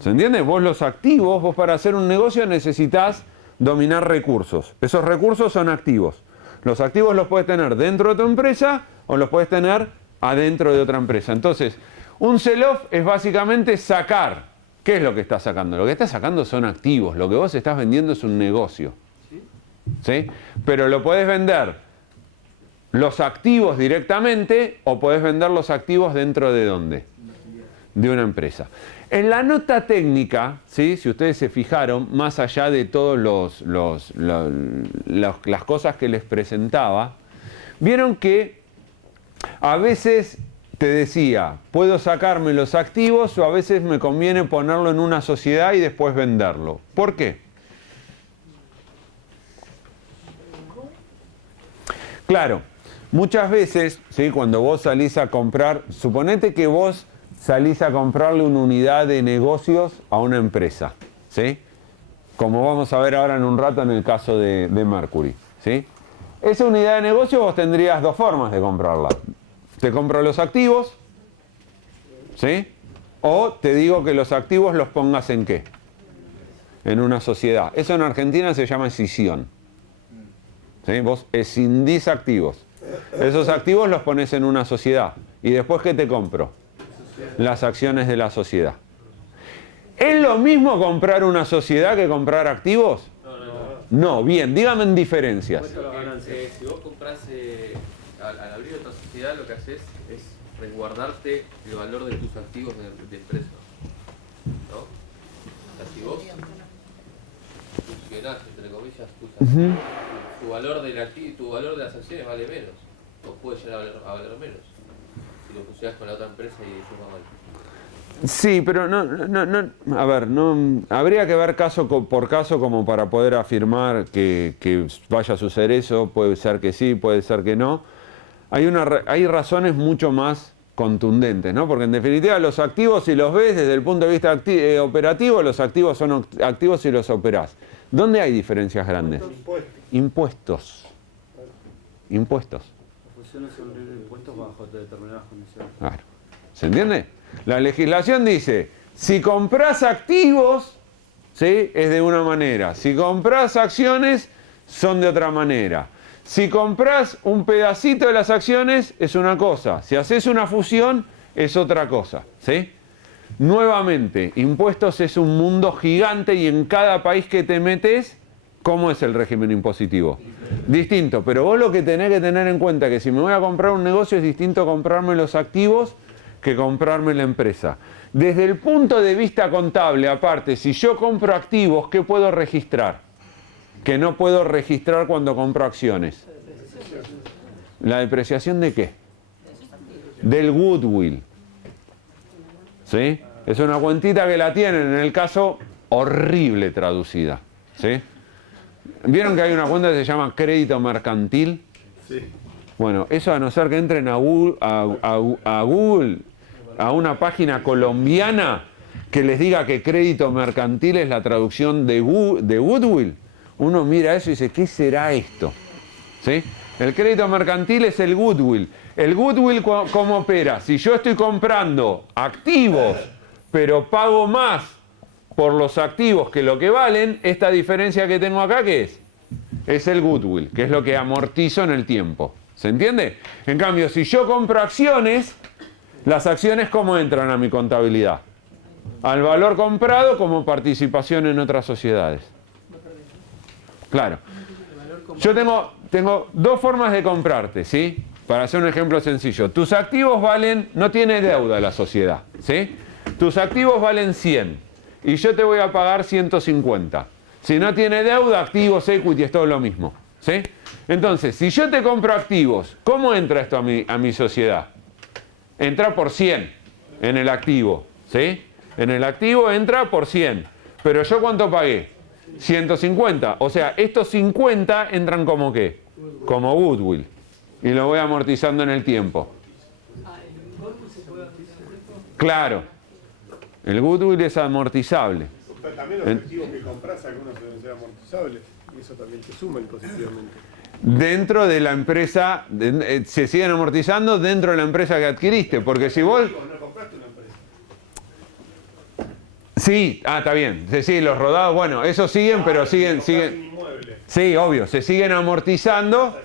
¿Se entiende? Vos los activos, vos para hacer un negocio necesitas dominar recursos. Esos recursos son activos. Los activos los puedes tener dentro de tu empresa o los puedes tener adentro de otra empresa. Entonces, un sell-off es básicamente sacar. ¿Qué es lo que estás sacando? Lo que estás sacando son activos. Lo que vos estás vendiendo es un negocio. ¿Sí? Pero lo podés vender los activos directamente o podés vender los activos dentro de ¿dónde? de una empresa. En la nota técnica, ¿sí? Si ustedes se fijaron, más allá de todas las cosas que les presentaba, vieron que a veces te decía, puedo sacarme los activos o a veces me conviene ponerlo en una sociedad y después venderlo. ¿Por qué? Claro, muchas veces, ¿sí? Cuando vos salís a comprar, suponete que vos salís a comprarle una unidad de negocios a una empresa, ¿sí? Como vamos a ver ahora en un rato en el caso de Mercury, ¿sí? Esa unidad de negocio vos tendrías dos formas de comprarla. Te compro los activos, ¿sí? O te digo que los activos los pongas ¿en qué? En una sociedad. Eso en Argentina se llama escisión. ¿Sí? Vos escindís activos. Esos activos los pones en una sociedad. ¿Y después qué te compro? Las acciones de la sociedad. ¿Es lo mismo comprar una sociedad que comprar activos? No, bien, dígame en diferencias. Si vos compras al abrir otra sociedad, lo que haces es resguardarte el valor de tus activos de empresa, ¿no? O sea, si vos fusionás, entre comillas, tus activos, tu valor de las acciones vale menos, o puede llegar a valer menos, si lo fusionás con la otra empresa y suma mal. Sí, pero a ver, no habría que ver caso por caso como para poder afirmar que vaya a suceder eso. Puede ser que sí, puede ser que no. Hay razones mucho más contundentes, ¿no? Porque en definitiva los activos, si los ves desde el punto de vista operativo, los activos son activos si los operás. ¿Dónde hay diferencias grandes? Impuestos. Impuestos. Las fusiones son libres de impuestos bajo determinadas condiciones. Claro. ¿Se entiende? La legislación dice, si compras activos, ¿sí? Es de una manera. Si compras acciones, son de otra manera. Si compras un pedacito de las acciones, es una cosa. Si haces una fusión, es otra cosa, ¿sí? Nuevamente, impuestos es un mundo gigante y en cada país que te metes, ¿cómo es el régimen impositivo? Distinto, pero vos lo que tenés que tener en cuenta es que si me voy a comprar un negocio es distinto comprarme los activos que comprarme la empresa. Desde el punto de vista contable, aparte, si yo compro activos, ¿qué puedo registrar? Que no puedo registrar cuando compro acciones. ¿La depreciación de qué? Del goodwill. ¿Sí? Es una cuentita que la tienen, en el caso, horrible traducida. ¿Sí? ¿Vieron que hay una cuenta que se llama crédito mercantil? Sí. Bueno, eso a no ser que entren a Google, a una página colombiana que les diga que crédito mercantil es la traducción de goodwill, uno mira eso y dice, ¿qué será esto? ¿Sí? El crédito mercantil es el goodwill. ¿El goodwill cómo opera? Si yo estoy comprando activos, pero pago más por los activos que lo que valen, esta diferencia que tengo acá, ¿qué es? Es el goodwill, que es lo que amortizo en el tiempo. ¿Se entiende? En cambio, si yo compro acciones, las acciones ¿cómo entran a mi contabilidad? Al valor comprado como participación en otras sociedades. Claro. Yo tengo dos formas de comprarte, ¿sí? Para hacer un ejemplo sencillo. Tus activos valen, no tiene deuda la sociedad, ¿sí? Tus activos valen 100 y yo te voy a pagar 150. Si no tiene deuda, activos, equity, es todo lo mismo, ¿sí? Entonces, si yo te compro activos, ¿cómo entra esto a mi sociedad? Entra por 100 en el activo, ¿sí? En el activo entra por 100. Pero ¿yo cuánto pagué? 150. O sea, estos 50 entran como ¿qué? Como goodwill. Y lo voy amortizando en el tiempo. Claro. El goodwill es amortizable. También los activos que compras, algunos deben ser amortizables. Y eso también te suma impositivamente. Dentro de la empresa, se siguen amortizando dentro de la empresa que adquiriste, porque si vos... No compraste una empresa. Sí, está bien, sí, los rodados, bueno, esos siguen, pero siguen... Sí, obvio, se siguen amortizando,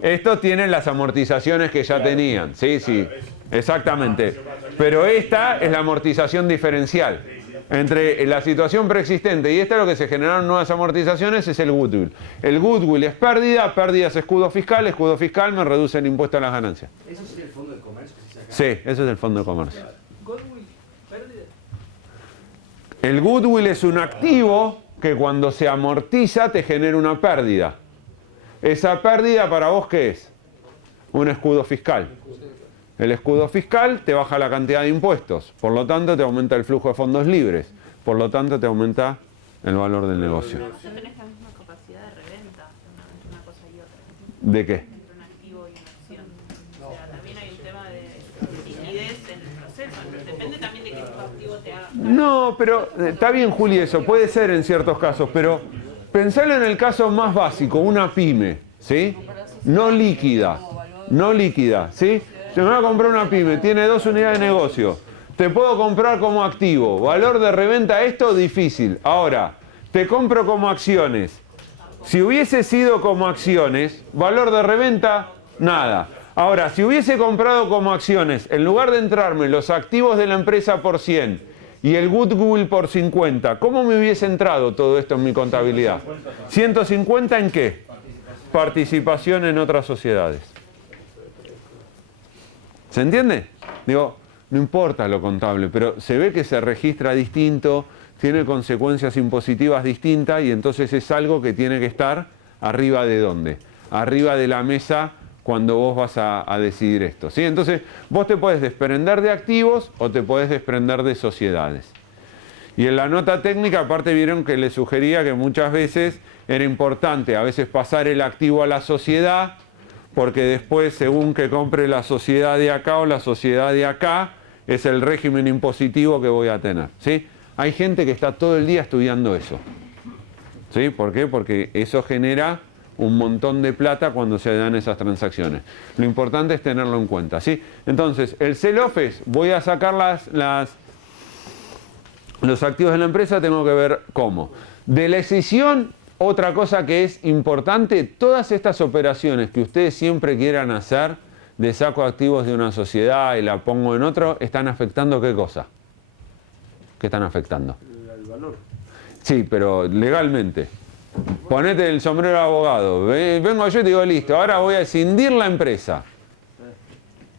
estos tienen las amortizaciones que ya tenían, sí, exactamente, pero esta es la amortización diferencial. Entre la situación preexistente y esta, lo que se generaron nuevas amortizaciones es el goodwill. El goodwill es pérdida, pérdida es escudo fiscal me reduce el impuesto a las ganancias. ¿Eso sería el fondo de comercio que se saca? Sí, eso es el fondo de comercio. Goodwill Pérdida. El goodwill es un activo que cuando se amortiza te genera una pérdida. ¿Esa pérdida para vos qué es? Un escudo fiscal. El escudo fiscal te baja la cantidad de impuestos, por lo tanto te aumenta el flujo de fondos libres, por lo tanto te aumenta el valor del negocio. No tenés la misma capacidad de reventa entre una cosa y otra. ¿De qué? Entre un activo y una acción. O sea, también hay un tema de liquidez en el proceso. Depende también de qué tipo de activo te haga. No, pero está bien, Juli, eso puede ser en ciertos casos, pero pensalo en el caso más básico, una pyme, ¿sí? No líquida, ¿sí? Se me va a comprar una pyme, tiene 2 unidades de negocio. Te puedo comprar como activo. Valor de reventa esto, difícil. Ahora, te compro como acciones. Si hubiese sido como acciones, valor de reventa, nada. Ahora, si hubiese comprado como acciones, en lugar de entrarme los activos de la empresa por 100 y el goodwill por 50, ¿cómo me hubiese entrado todo esto en mi contabilidad? ¿150 en qué? Participación en otras sociedades. ¿Se entiende? Digo, no importa lo contable, pero se ve que se registra distinto, tiene consecuencias impositivas distintas y entonces es algo que tiene que estar arriba de ¿dónde? Arriba de la mesa cuando vos vas a decidir esto, ¿sí? Entonces, vos te podés desprender de activos o te podés desprender de sociedades. Y en la nota técnica, aparte vieron que le sugería que muchas veces era importante a veces pasar el activo a la sociedad, porque después, según que compre la sociedad de acá o la sociedad de acá, es el régimen impositivo que voy a tener, ¿sí? Hay gente que está todo el día estudiando eso, ¿sí? ¿Por qué? Porque eso genera un montón de plata cuando se dan esas transacciones. Lo importante es tenerlo en cuenta, ¿sí? Entonces, el sell-off es, voy a sacar los activos de la empresa, tengo que ver cómo. De la escisión, otra cosa que es importante, todas estas operaciones que ustedes siempre quieran hacer, de saco activos de una sociedad y la pongo en otro, ¿están afectando qué cosa? ¿Qué están afectando? El valor. Sí, pero legalmente. Ponete el sombrero de abogado. Vengo yo y te digo, listo, ahora voy a escindir la empresa.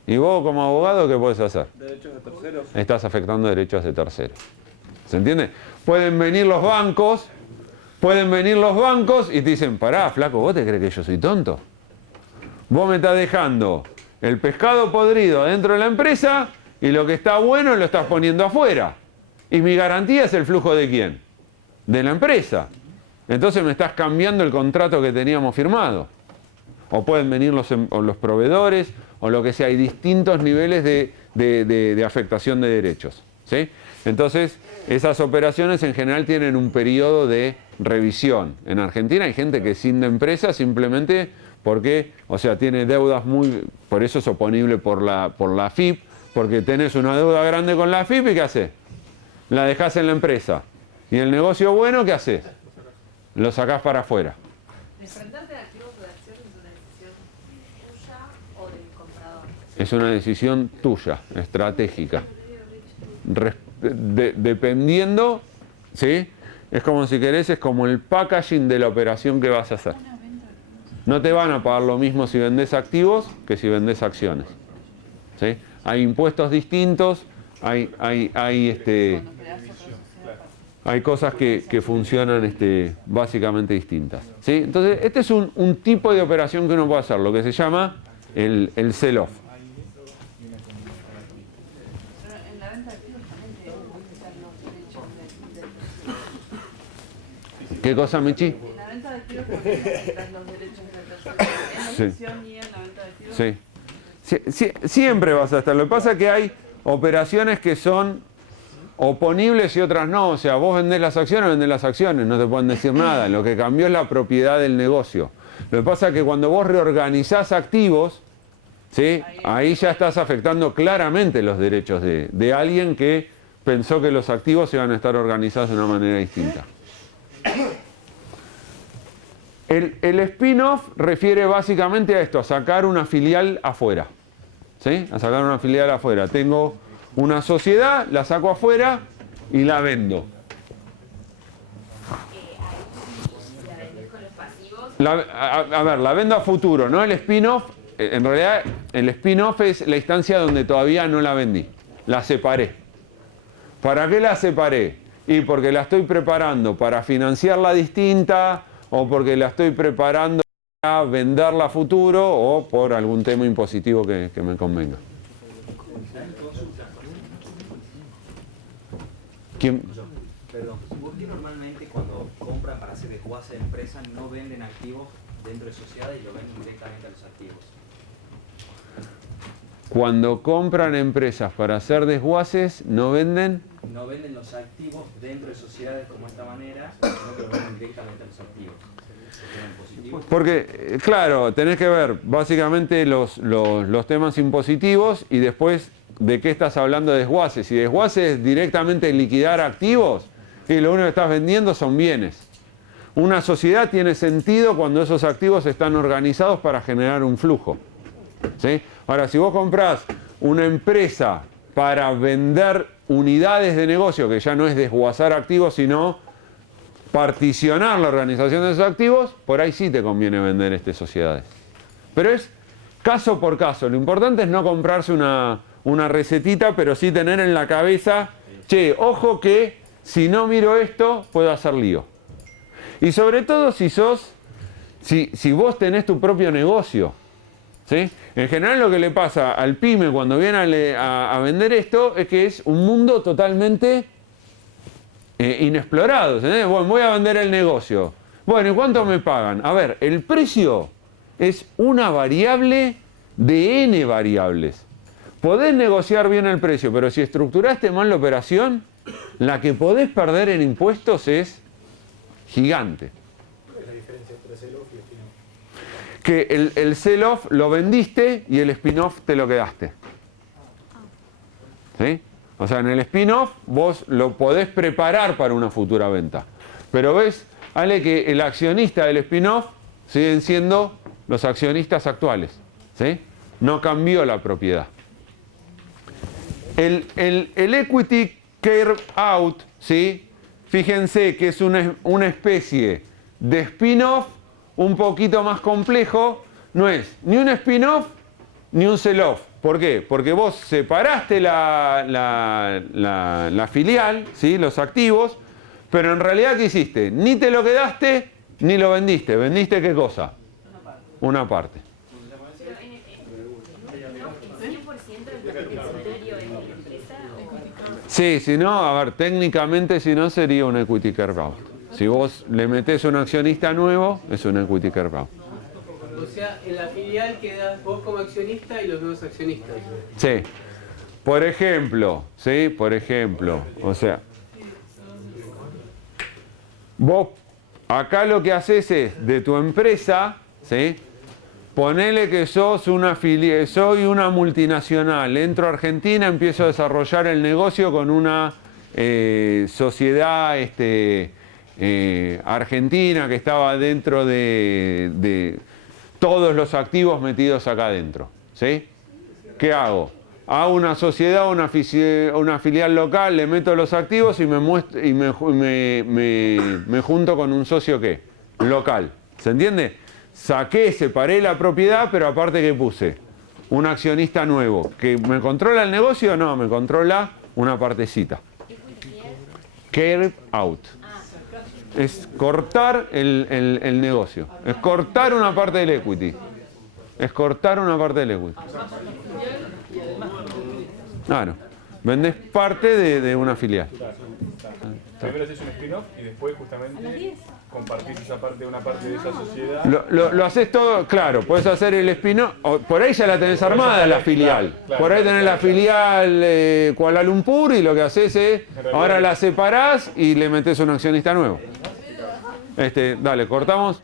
¿Y vos como abogado qué podés hacer? Derechos de terceros. Estás afectando derechos de terceros. ¿Se entiende? Pueden venir los bancos y te dicen, pará, flaco, ¿vos te crees que yo soy tonto? Vos me estás dejando el pescado podrido dentro de la empresa y lo que está bueno lo estás poniendo afuera. Y mi garantía es el flujo de quién? De la empresa. Entonces me estás cambiando el contrato que teníamos firmado. O pueden venir los proveedores o lo que sea. Hay distintos niveles de afectación de derechos, ¿sí? Entonces, esas operaciones en general tienen un periodo de revisión. En Argentina hay gente que escinde empresas simplemente porque, o sea, tiene deudas por eso es oponible por la AFIP, porque tenés una deuda grande con la AFIP y ¿qué haces? La dejás en la empresa. ¿Y el negocio bueno qué haces? Lo sacás para afuera. ¿Desprenderte de activos o de acciones es una decisión tuya o del comprador? Es una decisión tuya, estratégica. Dependiendo, ¿sí? Es como si querés, es como el packaging de la operación que vas a hacer. No te van a pagar lo mismo si vendés activos que si vendés acciones, ¿sí? Hay impuestos distintos, hay cosas que funcionan básicamente distintas, ¿sí? Entonces, este es un tipo de operación que uno puede hacer, lo que se llama el sell-off. Pero en la venta de activos también tenemos que quitar los derechos del ¿Qué cosa, Michi? En la venta de activos también quitar los derechos del tercero. En la Sí. emisión y en la venta de activos. Sí. Siempre vas a estar. Lo que pasa es que hay operaciones que son oponibles y otras no. O sea, vos vendés las acciones, no te pueden decir nada. Lo que cambió es la propiedad del negocio. Lo que pasa es que cuando vos reorganizás activos, ¿sí? Ahí ya estás afectando claramente los derechos de alguien que pensó que los activos iban a estar organizados de una manera distinta. El spin-off refiere básicamente a esto, a sacar una filial afuera, ¿sí? A sacar una filial afuera. Tengo una sociedad, la saco afuera y la vendo. ¿La vendés con los pasivos? A ver, la vendo a futuro, ¿no? El spin-off, en realidad, el spin-off es la instancia donde todavía no la vendí, la separé. ¿Para qué la separé? Y porque la estoy preparando para financiarla distinta, o porque la estoy preparando para venderla a futuro, o por algún tema impositivo que me convenga. ¿Quién? Perdón, ¿por qué normalmente cuando compran para hacer desguace de empresas no venden activos dentro de sociedades y lo venden directamente a los activos? Cuando compran empresas para hacer desguaces, ¿no venden? No venden los activos dentro de sociedades como esta manera, sino que lo venden directamente a los activos. Porque, claro, tenés que ver básicamente los temas impositivos y después de qué estás hablando de desguaces. Si desguaces es directamente liquidar activos, y lo único que estás vendiendo son bienes. Una sociedad tiene sentido cuando esos activos están organizados para generar un flujo, ¿sí? Ahora, si vos comprás una empresa para vender unidades de negocio, que ya no es desguazar activos, sino particionar la organización de esos activos, por ahí sí te conviene vender sociedades. Pero es caso por caso. Lo importante es no comprarse una recetita, pero sí tener en la cabeza, che, ojo que si no miro esto, puedo hacer lío. Y sobre todo si vos tenés tu propio negocio, ¿sí? En general lo que le pasa al pyme cuando viene a vender esto es que es un mundo totalmente inexplorado. ¿Sí? Bueno, voy a vender el negocio. Bueno, ¿y cuánto me pagan? A ver, el precio es una variable de n variables. Podés negociar bien el precio, pero si estructuraste mal la operación, la que podés perder en impuestos es gigante. ¿Cuál es la diferencia entre sell-off y spin-off? Que el sell-off lo vendiste y el spin-off te lo quedaste. ¿Sí? O sea, en el spin-off vos lo podés preparar para una futura venta. Pero ves, Ale, que el accionista del spin-off siguen siendo los accionistas actuales. ¿Sí? No cambió la propiedad. El equity carve out, ¿sí? Fíjense que es una especie de spin-off un poquito más complejo. No es ni un spin-off ni un sell-off. ¿Por qué? Porque vos separaste la filial, ¿sí? Los activos, pero en realidad ¿qué hiciste? Ni te lo quedaste ni lo vendiste. ¿Vendiste qué cosa? Una parte. Sí, si no, a ver, técnicamente si no sería un equity carve out. Si vos le metés un accionista nuevo, es un equity carve out. O sea, en la filial quedás vos como accionista y los nuevos accionistas. Sí. Por ejemplo, ¿sí? Por ejemplo, o sea, vos acá lo que haces es de tu empresa, ¿sí? Ponele que soy una multinacional, entro a Argentina, empiezo a desarrollar el negocio con una sociedad argentina que estaba dentro de todos los activos metidos acá adentro, ¿sí? ¿Qué hago? Hago una sociedad, una filial local, le meto los activos y me junto con un socio ¿qué? Local. ¿Se entiende? Separé la propiedad, pero aparte ¿qué puse? Un accionista nuevo. ¿Que me controla el negocio? No, me controla una partecita. Carve out. Es cortar el negocio. Es cortar una parte del equity. Es cortar una parte del equity. Claro. Vendés parte de una filial. Primero haces un spin-off y después justamente compartís una parte de esa sociedad. Lo haces todo, claro, puedes hacer el spin-off, por ahí ya la tenés armada la filial. Claro, por ahí tenés la filial Kuala Lumpur y lo que haces es, ahora la separás y le metés un accionista nuevo. Dale, cortamos.